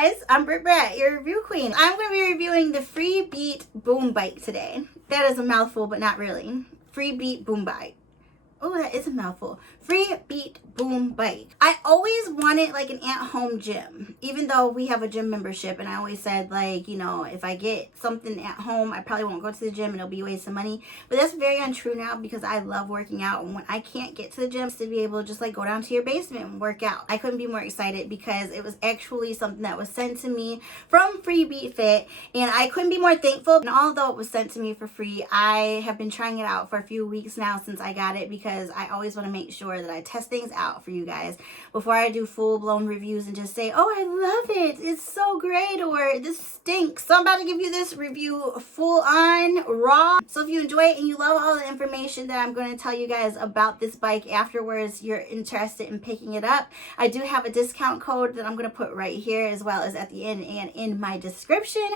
guys, I'm Brat, your review queen. I'm going to be reviewing the Freebeat boom bike today. That is a mouthful, but not really. Freebeat boom bike. Oh, that is a mouthful. Freebeat boom bike. I always wanted like an at-home gym, even though we have a gym membership, and I always said, like, you know, if I get something at home, I probably won't go to the gym and it'll be a waste of money. But that's very untrue now because I love working out, and when I can't get to the gym, to be able to just like go down to your basement and work out. I couldn't be more excited because it was actually something that was sent to me from freebeatfit, and I couldn't be more thankful. And although it was sent to me for free, I have been trying it out for a few weeks now since I got it, because I always want to make sure that I test things out for you guys before I do full-blown reviews and just say, oh, I love it, it's so great, or this stinks. So I'm about to give you this review full on raw. So if you enjoy it and you love all the information that I'm going to tell you guys about this bike afterwards, you're interested in picking it up, I do have a discount code that I'm going to put right here as well as at the end and in my description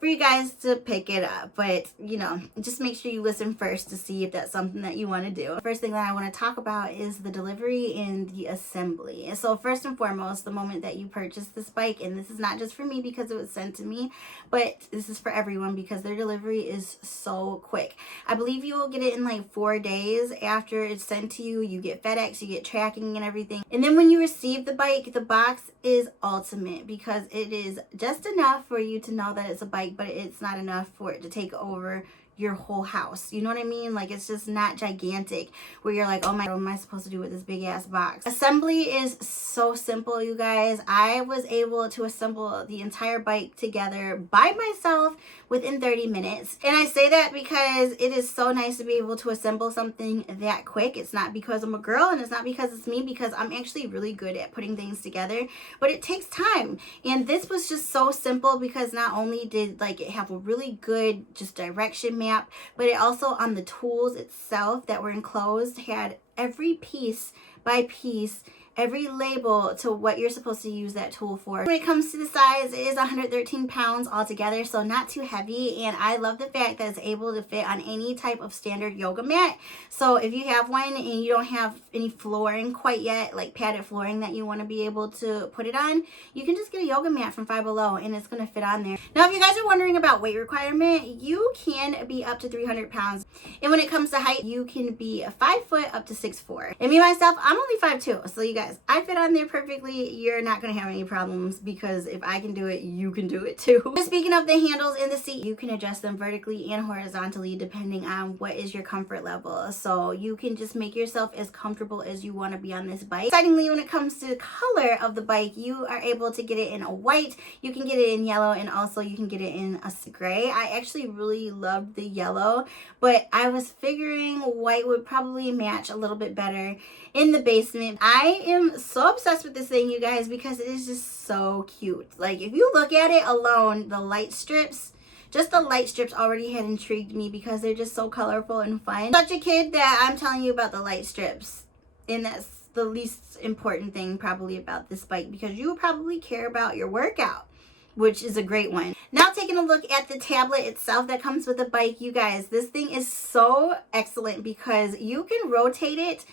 for you guys to pick it up. But you know, just make sure you listen first to see if that's something that you want to do. First thing that I want to talk about is the delivery and the assembly. And so first and foremost, the moment that you purchase this bike, and this is not just for me because it was sent to me, but this is for everyone because their delivery is so quick. I believe you will get it in like 4 days after it's sent to you. You get FedEx, you get tracking and everything. And then when you receive the bike, the box is ultimate because it is just enough for you to know that it's a bike, but it's not enough for it to take over your whole house. You know what I mean? Like, it's just not gigantic where you're like, oh my, what am I supposed to do with this big ass box? Assembly is so simple, you guys. I was able to assemble the entire bike together by myself within 30 minutes. And I say that because it is so nice to be able to assemble something that quick. It's not because I'm a girl, and it's not because it's me, because I'm actually really good at putting things together, but it takes time. And this was just so simple because not only did like it have a really good just direction map, but it also on the tools itself that were enclosed had every piece by piece, every label to what you're supposed to use that tool for. When it comes to the size, it is 113 pounds altogether, so not too heavy, and I love the fact that it's able to fit on any type of standard yoga mat. So if you have one and you don't have any flooring quite yet, like padded flooring that you want to be able to put it on, you can just get a yoga mat from Five Below and it's going to fit on there. Now, if you guys are wondering about weight requirement, you can be up to 300 pounds. And when it comes to height, you can be 5 foot up to 6'4". And me, myself, I'm only 5'2", so you guys, I fit on there perfectly. You're not going to have any problems because if I can do it, you can do it too. Just speaking of the handles in the seat, you can adjust them vertically and horizontally depending on what is your comfort level. So you can just make yourself as comfortable as you want to be on this bike. Excitingly, when it comes to the color of the bike, you are able to get it in a white, you can get it in yellow, and also you can get it in a gray. I actually really loved the yellow, but I was figuring white would probably match a little bit better in the basement. I am so obsessed with this thing, you guys, because it is just so cute. Like, if you look at it alone, the light strips, just the light strips already had intrigued me because they're just so colorful and fun. Such a kid that I'm telling you about the light strips, and that's the least important thing probably about this bike because you probably care about your workout, which is a great one. Now, taking a look at the tablet itself that comes with the bike, you guys, this thing is so excellent because you can rotate it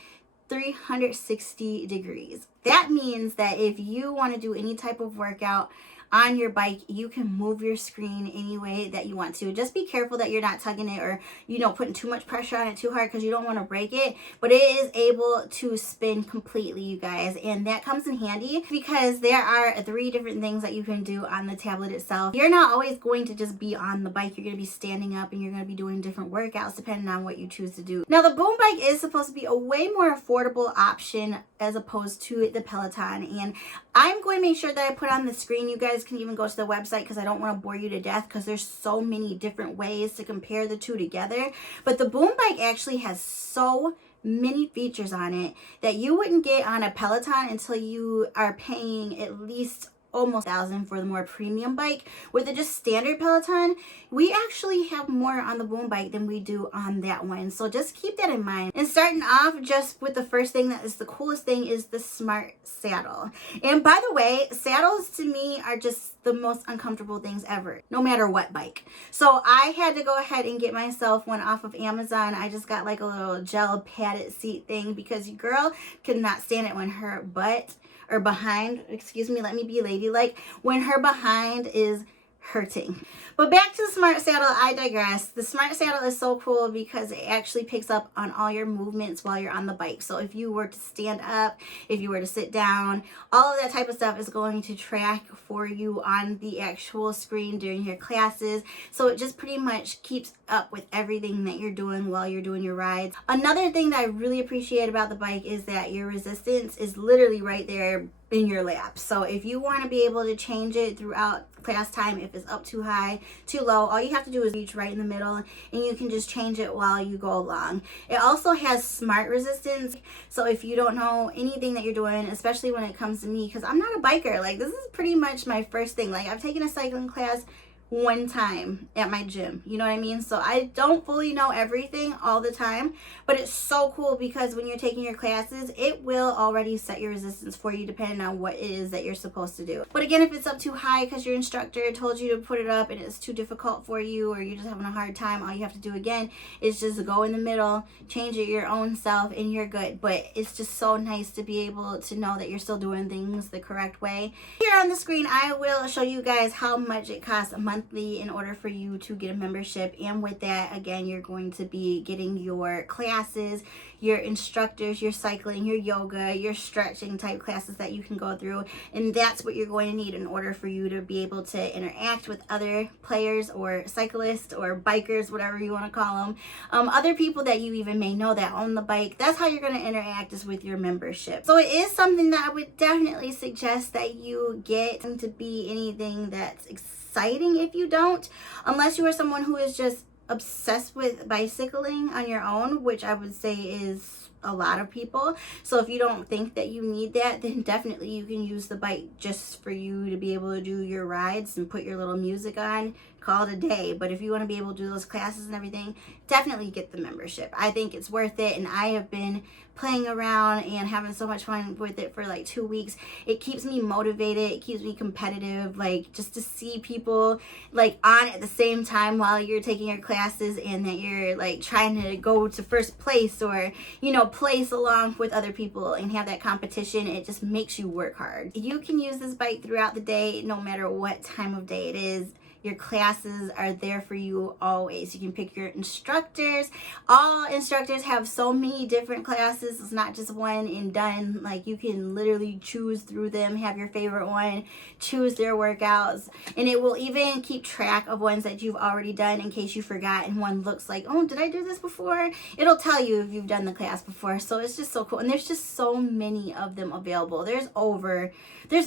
360 degrees. That means that if you want to do any type of workout on your bike, you can move your screen any way that you want to. Just be careful that you're not tugging it or, you know, putting too much pressure on it too hard because you don't want to break it. But it is able to spin completely, you guys, and that comes in handy because there are 3 different things that you can do on the tablet itself. You're not always going to just be on the bike. You're going to be standing up and you're going to be doing different workouts depending on what you choose to do. Now, the boom bike is supposed to be a way more affordable option as opposed to the Peloton, and I'm going to make sure that I put on the screen. You guys can even go to the website because I don't want to bore you to death because there's so many different ways to compare the two together. But the boom bike actually has so many features on it that you wouldn't get on a Peloton until you are paying at least almost $1,000 for the more premium bike. With the just standard Peloton, we actually have more on the boom bike than we do on that one. So just keep that in mind. And starting off just with the first thing that is the coolest thing is the smart saddle. And by the way, saddles to me are just the most uncomfortable things ever, no matter what bike. So I had to go ahead and get myself one off of Amazon. I just got like a little gel padded seat thing because your girl could not stand it when her butt or behind, excuse me, let me be ladylike, when her behind is hurting. But back to the Smart Saddle, I digress. The Smart Saddle is so cool because it actually picks up on all your movements while you're on the bike. So if you were to stand up, if you were to sit down, all of that type of stuff is going to track for you on the actual screen during your classes. So it just pretty much keeps up with everything that you're doing while you're doing your rides. Another thing that I really appreciate about the bike is that your resistance is literally right there in your lap. So if you want to be able to change it throughout class time, if it's up too high, too low, all you have to do is reach right in the middle and you can just change it while you go along. It also has smart resistance. So if you don't know anything that you're doing, especially when it comes to me, because I'm not a biker, like this is pretty much my first thing. Like I've taken a cycling class one time at my gym, you know what I mean? So I don't fully know everything all the time, but it's so cool because when you're taking your classes, it will already set your resistance for you depending on what it is that you're supposed to do. But again, if it's up too high because your instructor told you to put it up and it's too difficult for you, or you're just having a hard time, all you have to do again is just go in the middle, change it your own self, and you're good. But it's just so nice to be able to know that you're still doing things the correct way. Here on the screen, I will show you guys how much it costs a monthly in order for you to get a membership. And with that, again, you're going to be getting your classes, your instructors, your cycling, your yoga, your stretching type classes that you can go through. And that's what you're going to need in order for you to be able to interact with other players or cyclists or bikers, whatever you want to call them. Other people that you even may know that own the bike. That's how you're going to interact, is with your membership. So it is something that I would definitely suggest that you get. To be anything that's exciting if you don't, unless you are someone who is just obsessed with bicycling on your own, which I would say is a lot of people. So if you don't think that you need that, then definitely you can use the bike just for you to be able to do your rides and put your little music on, call it a day. But if you want to be able to do those classes and everything, definitely get the membership. I think it's worth it, and I have been playing around and having so much fun with it for like 2 weeks. It keeps me motivated, it keeps me competitive, like just to see people like on at the same time while you're taking your classes, and that you're like trying to go to first place, or you know, place along with other people and have that competition. It just makes you work hard. You can use this bike throughout the day, no matter what time of day it is. Your classes are there for you always. You can pick your instructors. All instructors have so many different classes. It's not just one and done. Like you can literally choose through them, have your favorite one, choose their workouts, and it will even keep track of ones that you've already done in case you forgot and one looks like, oh, did I do this before? It'll tell you if you've done the class before. So it's just so cool. And there's just so many of them available. There's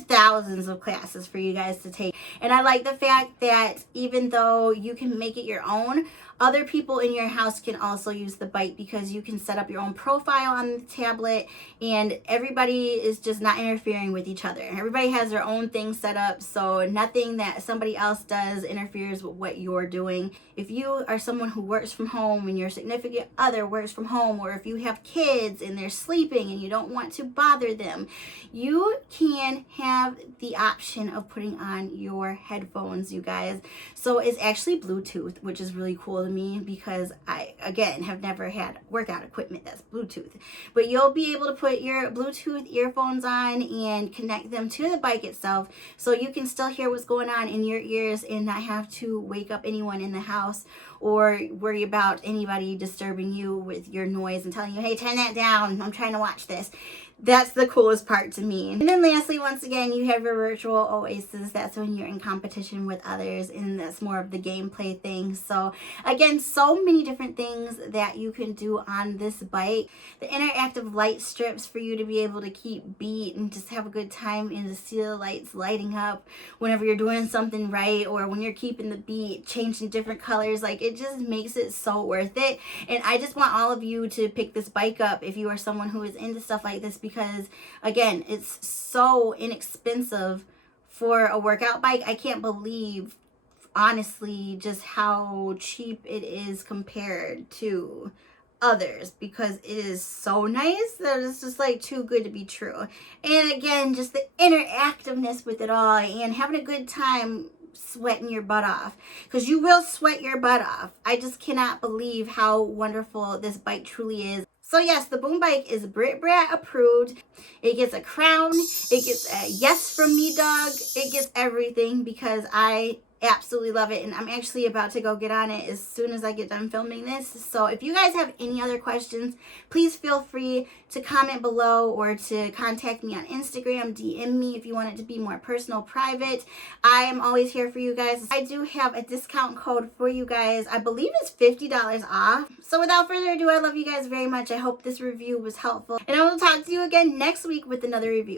thousands of classes for you guys to take. And I like the fact that even though you can make it your own, other people in your house can also use the bike, because you can set up your own profile on the tablet and everybody is just not interfering with each other. Everybody has their own thing set up, so nothing that somebody else does interferes with what you're doing. If you are someone who works from home and your significant other works from home, or if you have kids and they're sleeping and you don't want to bother them, you can have the option of putting on your headphones, you guys. So it's actually Bluetooth, which is really cool to me, because I, again, have never had workout equipment that's Bluetooth. But you'll be able to put your Bluetooth earphones on and connect them to the bike itself, so you can still hear what's going on in your ears and not have to wake up anyone in the house or worry about anybody disturbing you with your noise and telling you, hey, turn that down, I'm trying to watch this. That's the coolest part to me. And then lastly, once again, you have your virtual oasis. That's when you're in competition with others, and that's more of the gameplay thing. So again, so many different things that you can do on this bike. The interactive light strips for you to be able to keep beat and just have a good time, and to see the lights lighting up whenever you're doing something right, or when you're keeping the beat, changing different colors. Like, it just makes it so worth it. And I just want all of you to pick this bike up if you are someone who is into stuff like this, because again, it's so inexpensive for a workout bike. I can't believe, honestly, just how cheap it is compared to others, because it is so nice that it's just like too good to be true. And again, just the interactiveness with it all, and having a good time sweating your butt off, because you will sweat your butt off. I just cannot believe how wonderful this bike truly is. So yes, the boom bike is Brat approved. It gets a crown. It gets a yes from me dog. It gets everything because I absolutely love it, and I'm actually about to go get on it as soon as I get done filming this. So if you guys have any other questions, please feel free to comment below or to contact me on Instagram, DM me if you want it to be more personal, private. I am always here for you guys. I do have a discount code for you guys. I believe it's $50 off. So without further ado, I love you guys very much. I hope this review was helpful, and I will talk to you again next week with another review.